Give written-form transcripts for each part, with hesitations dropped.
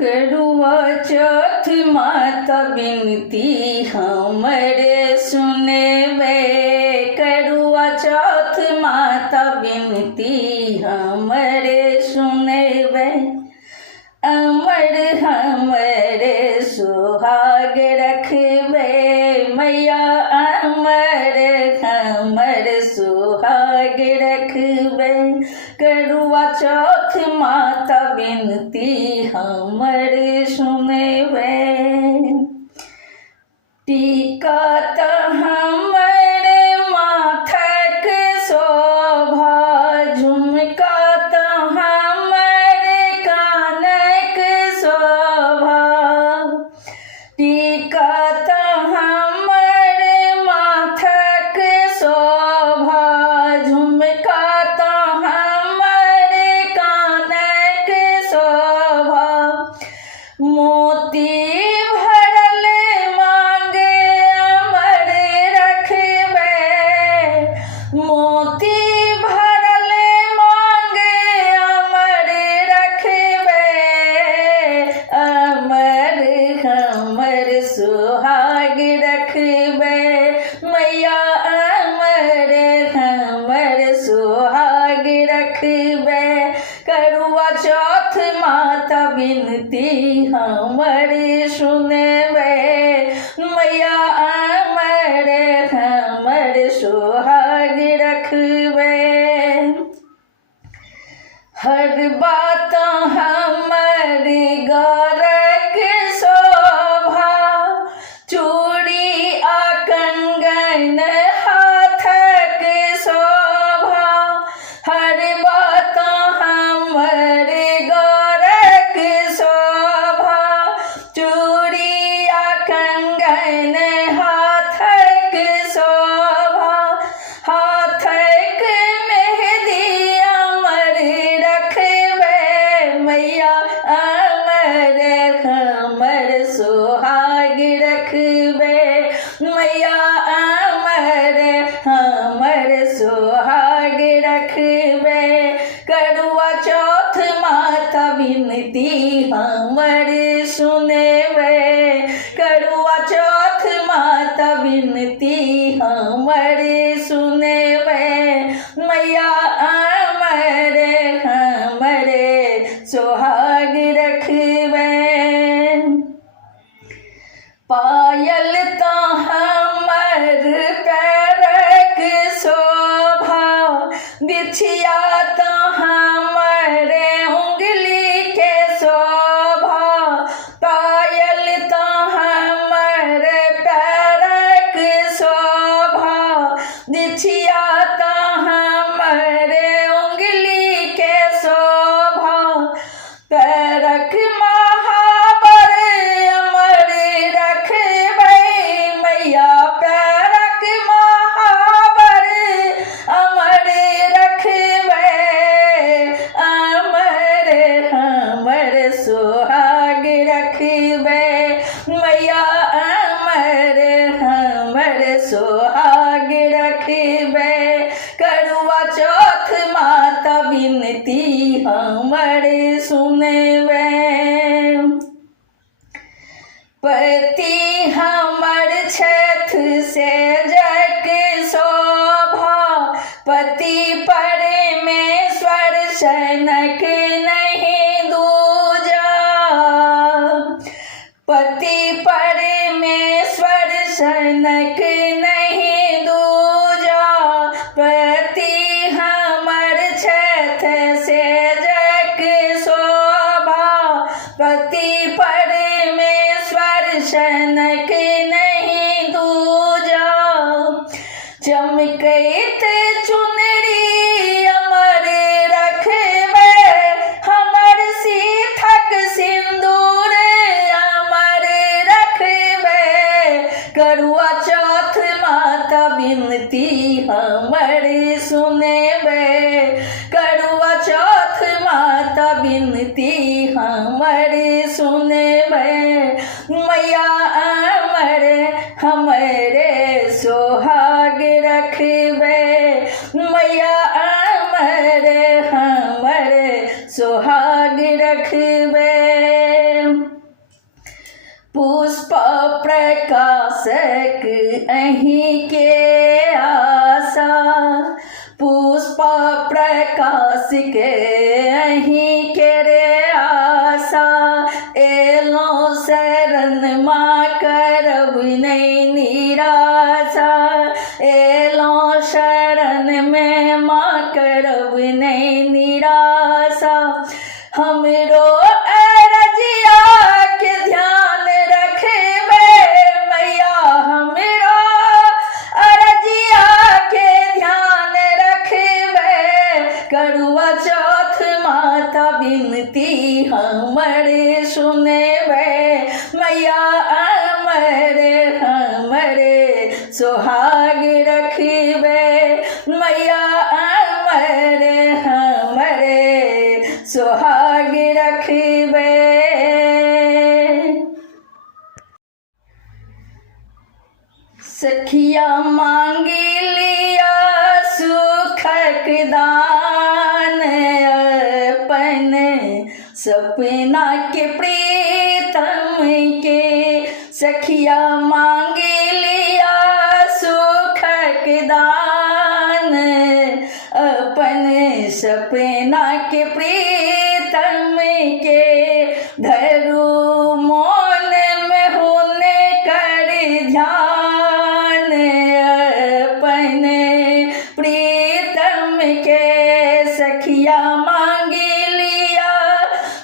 करुआ चौथ माता बिनती हमरे सुनबे। करुआ चौथ माता बिनती हमरे सुनबे। अमर हमरे सुहाग रखबे मैया। अमर हमर सुहाग रखबे। करुआ चौथ माता बिनती हमर सुनबे। टीका त हमर माथक शोभा। झुमका त हमर कानक शोभा। टीका त हमर माथक शोभा। झुमका त हमर कानक शोभा। मोती भरल मांगे अमर रखबे। मोती भरल मांगे अमर रखबे। अमर हमर सुहाग रखबे मैया। अमर हमर सुहाग रखबे। करुआ चौथ माता बिनती हमर सुनबे मैया। अमर हमर सुहाग रखबे। हर बात हमर गौरक शोभा। चूड़ी आ कंगन हाथक शोभा। हर बात हमर गौरक शोभा। चूड़ी आ कंगन हाथक शोभा। हाथक मेहंदी अमर रखबे मैया। अमर हमर सुहाग रखबे मैया। अमर हमर सुहाग रखबे। करुआ चौथ माता बिनती हमर सुनबे। करुआ चौथ माता बिनती हमर सुनबे मैया। अमर हमर सुहाग रखबे। पायल त हमर पैरक शोभा। बिछिया त हमर उंगली के शोभा। पायल त हमर पैरक शोभा। बिछिया त हमर उंगली के शोभा। पैरक महावर अमर रखबे मैया। पैरक महावर अमर रखबे। अमर हमर सुहाग रखबे मैया। अमर हमर सुहाग रखबे। करुआ चौथ माता बिनती हमर सुनबे। पति हमर छथ से जग शोभा। पति परमेश्वर सनक नहीं दूजा। पति परमेश्वर सनक नहीं दूजा। पति हमर छथ से जग शोभा। पति परमेश्वर सनक नहीं दूजा। चमकैत चुनरी अमर रखबे। हमर सीथक सिंदूर अमर रखबे। करुआ चौथ माता बिनती हमर सुनबे। करुआ चौथ माता बिनती हमर सुनबे मैया। अमर हमरे सुहाग रखबे मैया। अमर हमर सुहाग रखबे। प्रकाशक अहीं के आशा, पुष्पा प्रकाशिक अहीं के रे आशा, एलो शरण माँ करब नहीं निराशा, एलो शरण में माँ करब नहीं निराशा। हमरो अरजिया के ध्यान रखबे मैया, हमरो अरजिया के ध्यान रखबे, करुआ चौथ माता बिनती हमरे सुनबे मैया, हमरे सुहाग रखबे मैया, हमरे सुहाग रखबे। सखिया मांगी लिया सुखक दान, अपन सपना के प्रीतम के, सखिया मांगी लिया सुखक दान, अपन सपना के प्रीतम के, धरु मौन में होने कर ध्यान, अपन प्रीतम के, सखिया मांगी लिया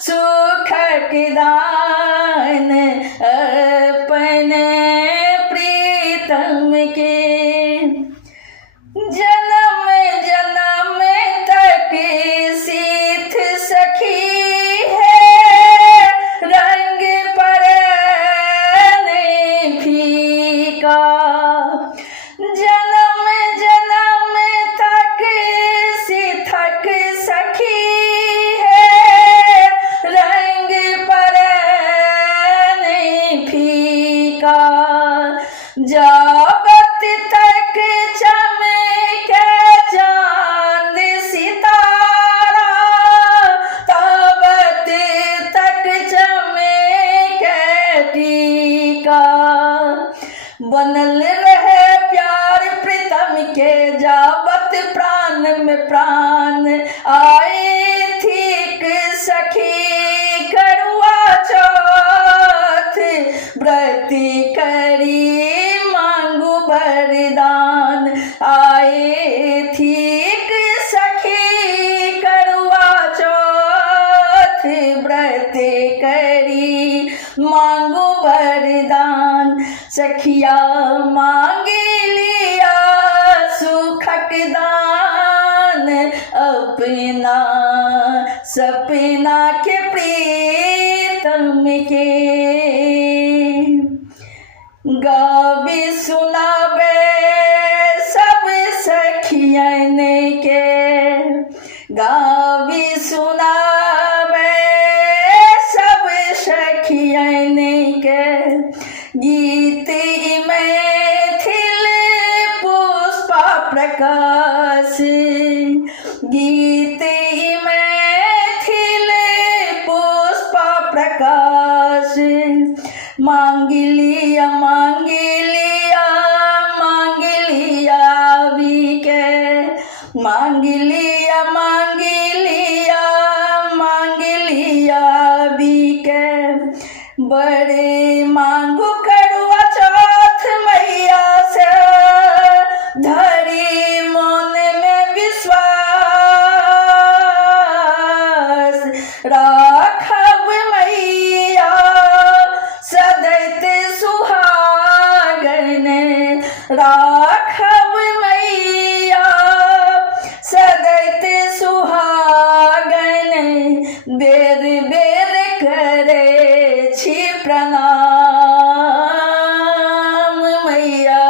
सुखक दान, अपन प्रीतम के। जन्म जन्म तक सीथ सखी है, रंग पर नहीं फीका, जन्म जन्म तक सीथक सखी है, रंग पर नहीं फीका, जाबत तक चमके चांद सितारा, ताबत तक चमके टीका, बनल रहे प्यार प्रीतम के, जाबत प्राण में प्राण आए थी सखी, करुआ चौथ व्रती करी मांगू वरदान, आए थी सखी करुआ चौथ व्रती करी मांगू वरदान, सखिया मांगी लिया सुखक दान, अपना सपना के प्रीतम के, गावी सुनाबे सब सखियन के, गावी सुनाबे सब सखियन के, गीत मैथिल पुष्पा प्रकाश, गीत मैथिल पुष्पा प्रकाश, मांगी लिया मांगी लिया मांगी लिया भी के, मांगी लिया मांगी लिया मांगी लिया भी के, बड़े मांगू करुआ चौथ मैया से, धरी मन में विश्वास, राखब मैया सदैत सुहागन, राखब मैया सदैत सुहागन, बेर बेर करे छी प्रणाम मैया,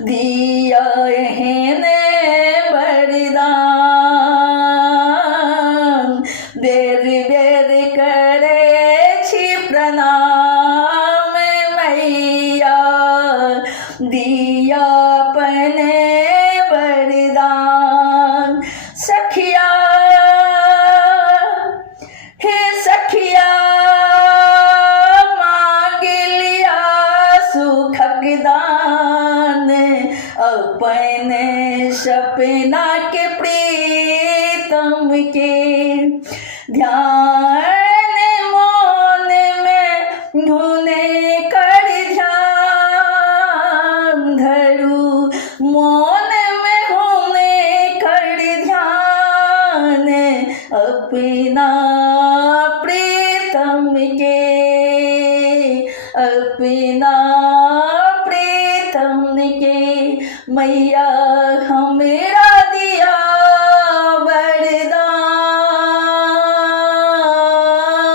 दिया एहन वरदान, बेर बेर करे छी प्रणाम मैया, दिया अपने वरदान। सखिया हे सखिया मांग लिया सपना के प्रीतम के ध्यान मौन में धुने कर ध्यान धरू मौन में होने कर ध्यान अपना प्रीतम के अपना प्रीतम के मैया हमेरा दिया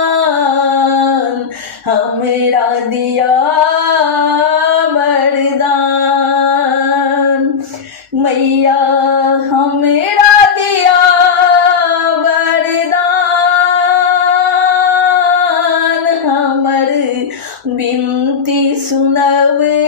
वरदान हमेरा दिया वरदान मैया हमेरा दिया वरदान हमर बिनती सुनवे